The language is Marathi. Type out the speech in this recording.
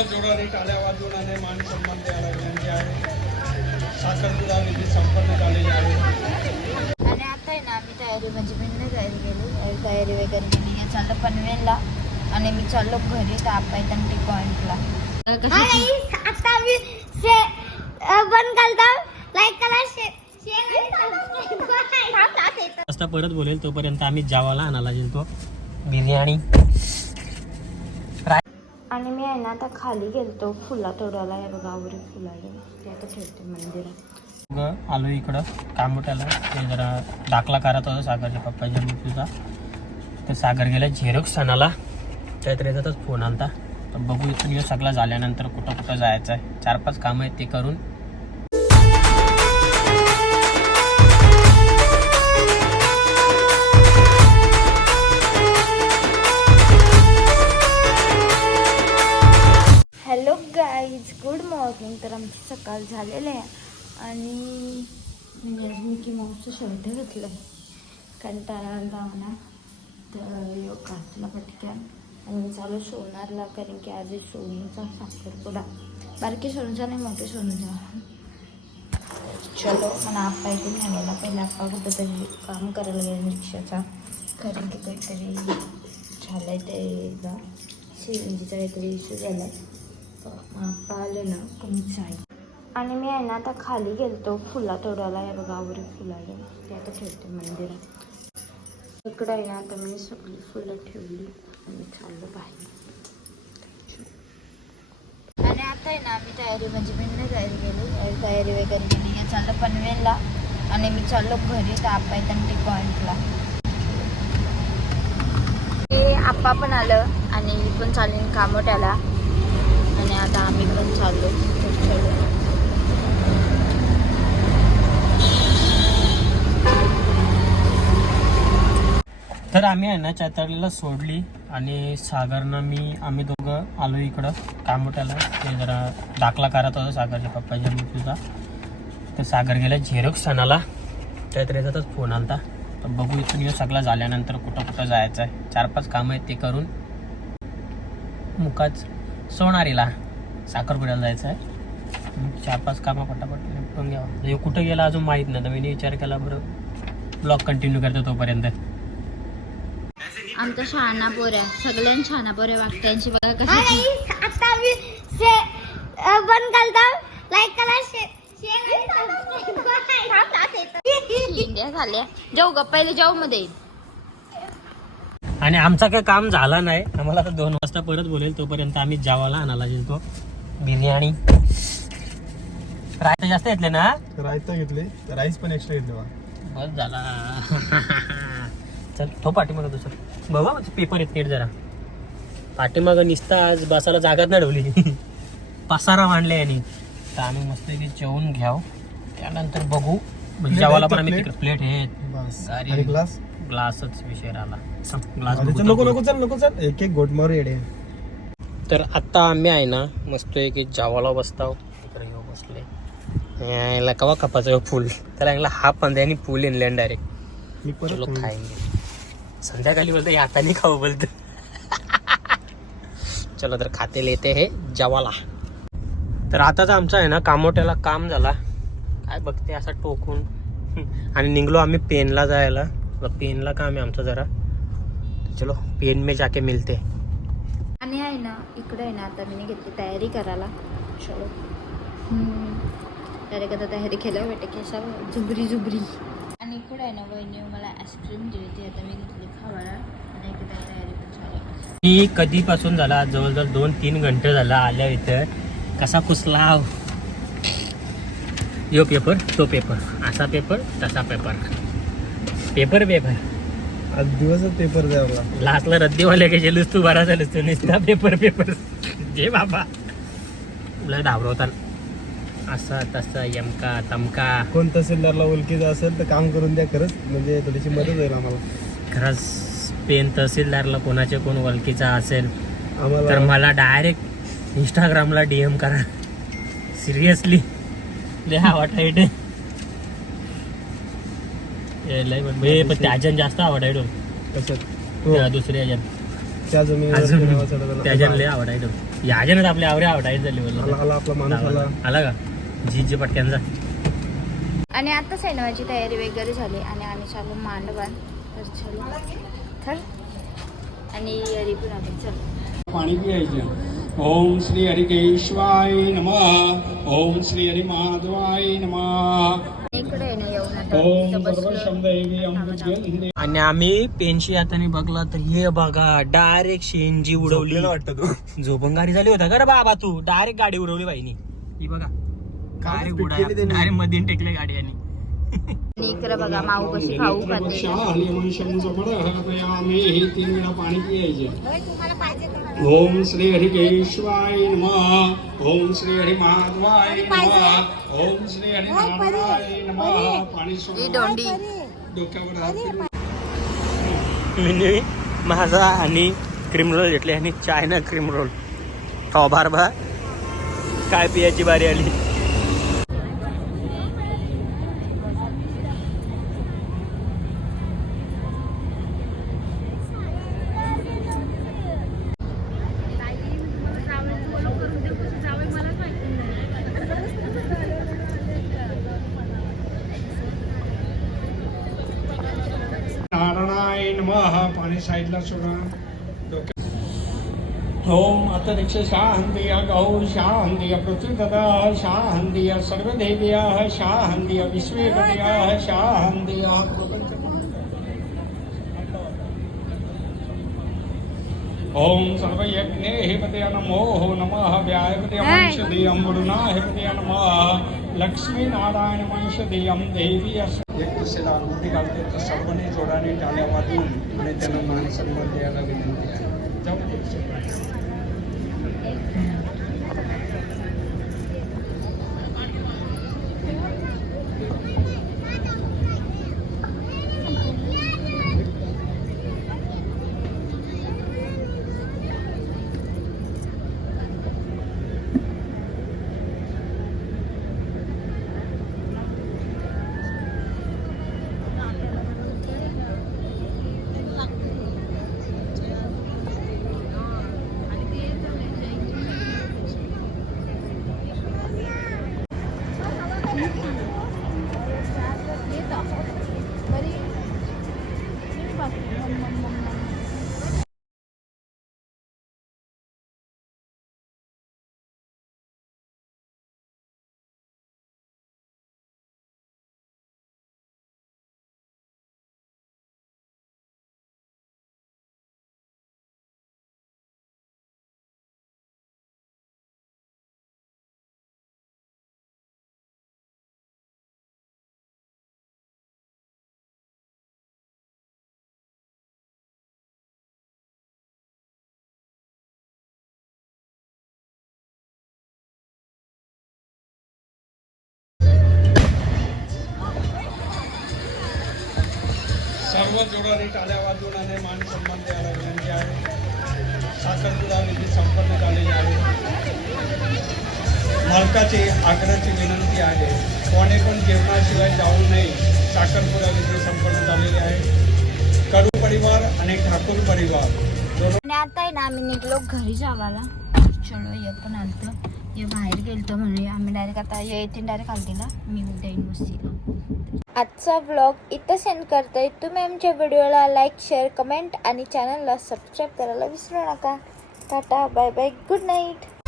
सर्व जोराने टाळ्या वाजवून आणि मान सन्मान द्यायला विनंती आहे साखरपुडा विधी संपन्न झालेली आहे. आणि आता आहे ना आम्ही तयारी म्हणजे मी नाही तयारी केली तयारी वगैरे केली. आहे चाललो पनवेलला आणि मी चाललो घरी तर आपण टी पॉइंटला. आता मी शे बंद करतो. लाईक करा शेअर परत बोलेल तोपर्यंत आम्ही जावाला आणायला गेलतो. बिर्याणी. आणि मी आहे ना आता खाली गेलतो फुला तोडायला हे बघा आवरी फुला ते आता ठेवते मंदिरात. आलो इकडं. कामोट्याला ते जरा दाखला करत होता सागरच्या पप्पाच्या मृत्यूचा तर सागर गेला झेरोक्स सणाला. त्यात रेजातच फोन आणता तर बघू इथून हे सगळं झाल्यानंतर कुठं कुठं जायचं आहे चार पाच कामं आहेत ते करून. गाईज गुड मॉर्निंग तर आमची सकाळ झालेली आहे. आणि मी आज मिकी माऊसचं शर्ट घेतलं आहे कंटाळा आला म्हणा तर यो पटक्या. पटक्यान आणि चालू सोनारला कारण की आज आहे सोनूचा साखरपुडा. बारकी सोनूचा नाही मोठे सोनूचा. चलो मला आप्पा इथे न्यायला पहिला आप्पा कुठं तरी काम करायला गेलं रिक्षाचा. कारण की काहीतरी झालं आहे ते सीएनजीचा काहीतरी इश्यू झाला आहे आले ना कमीच आई आणि मी आहे ना आता खाली गेलतो फुला तोडायला या बघा आवरी फुला ते आता ठेवते मंदिरात. इकडं आहे ना आता मी सगळी फुलं ठेवली आणि चाललो बाहेर. आणि आता आहे ना आम्ही तयारी म्हणजे मी नाही तयारी केली. तयारी वगैरे केली. हे चाललो पनवेलला. आणि मी चाललो घरी तर आप्पा येतात टी पॉइंटला ते आप्पा पण आलं आणि मी पण चालली कामोट्याला. आता आम्ही पण चाललो. तर आम्ही आहे ना चैतालीला सोडली आणि सागरनं मी आम्ही दोघं आलो इकडं कामोट्याला. ते जरा दाखला करत होता सागरच्या पप्पाच्या मृत्यूचा. तर सागर गेला झेरोक्स सणाला. त्यात फोन आलता. तर बघू इथून हे सगळं झाल्यानंतर कुठं कुठं जायचं आहे चार पाच कामं आहेत ते करून मुकाच सोनारीला. साखरपुड्याला जायचं आहे. चार पाच कामं पटापट निपटून घ्यावं. हे कुठं गेला अजून माहीत नाही. तर मी विचार केला बरं. ब्लॉग कंटिन्यू करतो तोपर्यंत. आमचा शहाणा पोर आहे. सगळ्यांनी शहाणा पोर आहे. वागत्यांची बघा कशी आता मी बंद करतो. लाईक करा शेअर झाल्या. जाऊ ग पहिले जाऊ मध्ये. आणि आमचा काही काम झाला नाही. आम्हाला आता दोन वाजता परत बोलेल. तोपर्यंत आम्ही जावाला आणायला गेलतो. बिर्याणी. रायता जास्त घेतले ना? रायता घेतले. राईस पण एक्स्ट्रा घेतले बस झाला. चल तो पाठीमागं दुसरं बघा पेपर येत नीट जरा. पाठीमागं निसता आज बसायला जागाच नाही ठेवली. पसारा मांडले यांनी. तर आम्ही मस्त जेवून घ्याव. त्यानंतर बघू. जेवायला पण आम्ही प्लेट. आणि ग्लास ग्लासच विषय राहिला. ग्लास नको नको चल नको चल. एक एक गोट मारू येडे. तर आता आम्ही आहे ना मस्त की जावाला बसताव. इकडे येऊ बसले. यायला कवा कपाचं फुल. त्याला यांना हा पंधरा आणि फुल इनलँड डायरेक्ट मी चलो परत खाएंगे संध्याकाळी बोलतो हाताने खाऊ बोलतो चलो तर खाते लेते हे जवाला तर आताच आमचं आहे ना कामोट्याला काम झाला. काय बघते असा टोकून. आणि निघलो आम्ही पेनला जायला. पेनला काम आहे आमचं जरा. चलो पेन में जाके आहे ना इकडे आहे ना आता मी घेतली. तयारी करायला. चलो. डायरेक्ट आता तयारी केल्या बेटे केसा जुबरी जुबरी आणि इकडे आहे ना वहिनी मला आईस्क्रीम दिली होती. आता मी घेतली खावायला आणि इकडे तयारी पण चालू आहे. मी कधीपासून झाला जवळजवळ दोन तीन घंटे झाला आल्या इथं. कसा कुसला यो पेपर तो पेपर. असा पेपर तसा पेपर. Paper paper. आज दिवसच पेपर द्यावा लास्टला रद्दीवाल्या के गेलोस तू? बरा झालोस तू. नुसता पेपर पेपर जे बाबा. तुला डावरवतात असा तसा यमका तमका. कोण तहसीलदारला ओळखीचं असेल तर काम करून द्या खरंच. म्हणजे थोडीशी मदत होईल आम्हाला. खरंच पेन तहसीलदारला कोणाचे कोण ओळखीचा असेल तर आम्हाला मला डायरेक्ट इंस्टाग्रामला डी एम करा. सिरियसली लय पण हे पण त्याजन जास्त आवडायट कशात हो, दुसरे अजन त्या जमिनीवर लय आवडायट यागे ना आपल्या आवरे आवडायच झाली आला बोलला आला आपला माणूस आला. आला का? जी जी. पटक्यांचा आणि आता सैनवाची तयारी वगैरे झाली आणि आम्ही चालू मांडवान तर चलो. तर? आणि यरी पण आली चल. पाणी पियायचं. ओम श्री हरिकेशवाय नमः. ओम श्री हरिमाधवाय नमः. आणि आम्ही पेनशी हाताने बघला तर हे बघा डायरेक्ट शेंजी उडवली. वाटतं तू. झोपून गाडी झाली होता का बाबा तू? डायरेक्ट गाडी उडवली बाईनी. ही बघा. डायरेक्ट डायरेक्टमध्ये टेकले गाडी आणि. इकडे बघा माऊ कशी खाऊ खाते. हे तीन वेळा पाणी पियायचे. ओम श्री हरिकेशवाय नमः। ओम श्री हरिमाधवाय नमः। ओम श्री हरिमाधवाय नमः। पाणी ही दोंडी डोक्यावर. मी माझा आणि क्रीम रोल घेतले आणि चायना क्रीम रोल खावा बार बा काय पियाची बारी आली? आणि साईडला सोडा. डोक्यात ओम अंतरिक्ष शाहंदिया गौ शाहंदिया पृथ्वीदा शाहंदिया सर्वदेव्या शाहंदिया विश्वेपदय शाहंदिया प्रपंच ओम सर्वयज्ञे हेपदय नमो नमः व्यायपदय वंशदेयं वरुणाहेपदय नमः लक्ष्मी नारायण वंशदेयं देवी अस एक दिशेला अंगुठी घालते तर सर्वांनी जोडाने टाळ्या वाजवून आणि सर्व जोडाने टाळ्या वाजवून आणि मान सन्मान द्यायला विनंती आहे. साखरपुडा निधी संपन्न झालेली आहे. मालकाची आग्रहाची विनंती आहे. कोणी पण जेवणाशिवाय जाऊ नये. साखरपुडा निधी संपन्न झालेली आहे. कडू परिवार आणि ठाकूर परिवार. आता आहे ना आम्ही निघलो घरी जावाला चलो ये पण आलतो ये बाहेर गेलतो म्हणजे आम्ही डायरेक्ट आता ये येते डायरेक्ट आलतीला मी उद्या येईन मस्तीला आजचा ब्लॉग इथं सेंड करतोय तुम्ही आमच्या व्हिडिओला लाईक शेअर कमेंट आणि चॅनलला सबस्क्राईब करायला विसरू नका tata bye bye good night